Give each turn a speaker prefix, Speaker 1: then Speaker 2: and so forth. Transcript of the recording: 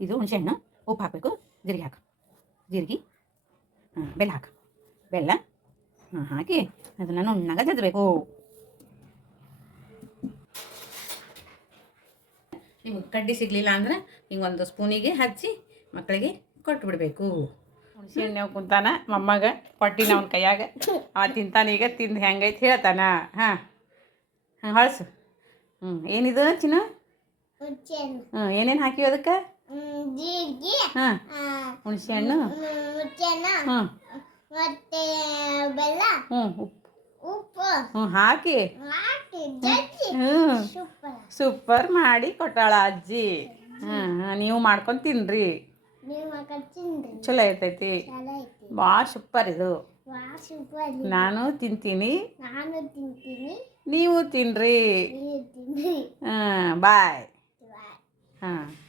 Speaker 1: ಇದು ಹುಣಸೆ ಹಣ್ಣು. ಉಪ್ಪು ಹಾಕಬೇಕು. ಜೀರಿಗೆ ಹಾಕು. ಜೀರಿಗೆ. ಹಾಂ ಬೆಲ್ಲ ಹಾಕು. ಬೆಲ್ಲ ಹಾಂ ಹಾಕಿ ಅದನ್ನು ನುಣ್ಣಾಗ ಜಜ್ಬೇಕು. ನಿಮಗೆ ಕಡ್ಡಿ ಸಿಗಲಿಲ್ಲ ಅಂದ್ರೆ ಒಂದು ಸ್ಪೂನಿಗೆ ಹಚ್ಚಿ ಮಕ್ಕಳಿಗೆ ಕೊಟ್ಟು ಬಿಡಬೇಕು ಹುಣಸೆ ಹಣ್ಣು ಕುಂತಾನ ಮೊಮ್ಮಗ ಕೊಟ್ಟಿನ ಅವನ ಕೈಯಾಗ. ಅವ ತಿಂತಾನ ಈಗ ತಿಂದು ಹೆಂಗೈತೆ ಹೇಳ್ತಾನ. ಹಾಂ ಹಾಂ ಹೊಳಸು. ಹ್ಞೂ ಏನಿದು ಚಿನ್ನು ಏನೇನು ಹಾಕಿವಿ ಅದಕ್ಕೆ?
Speaker 2: ಜೀರಿಗೆ
Speaker 1: ಹಾಂ. ಹುಣಸೆ ಹಣ್ಣು ಹ್ಞೂ
Speaker 2: ಮತ್ತೆ ಬೆಲ್ಲ
Speaker 1: ಹ್ಞೂ ಉಪ್ಪು.
Speaker 2: ಉಪ್ಪು.
Speaker 1: ಹ್ಞೂ ಹಾಕಿ. ಹ್ಞೂ
Speaker 2: ಸೂಪರ್.
Speaker 1: ಮಾಡಿ ಕೊಟ್ಟಾಳ ಅಜ್ಜಿ. ಹಾಂ ಹಾಂ ನೀವು ಮಾಡ್ಕೊಂಡು ತಿನ್ರಿ. ಚಲೋ ಇರ್ತೈತಿ. ಭಾಳ ಸೂಪರ್ ಇದು. ನಾನು ತಿಂತೀನಿ.
Speaker 2: ನಾನು ತಿಂತೀನಿ.
Speaker 1: ನೀವು ತಿನ್ರಿ.
Speaker 2: ನೀವು ತಿನ್ರಿ.
Speaker 1: ಹಾಂ ಬಾಯ್.
Speaker 2: ಬಾಯ್
Speaker 1: ಹಾಂ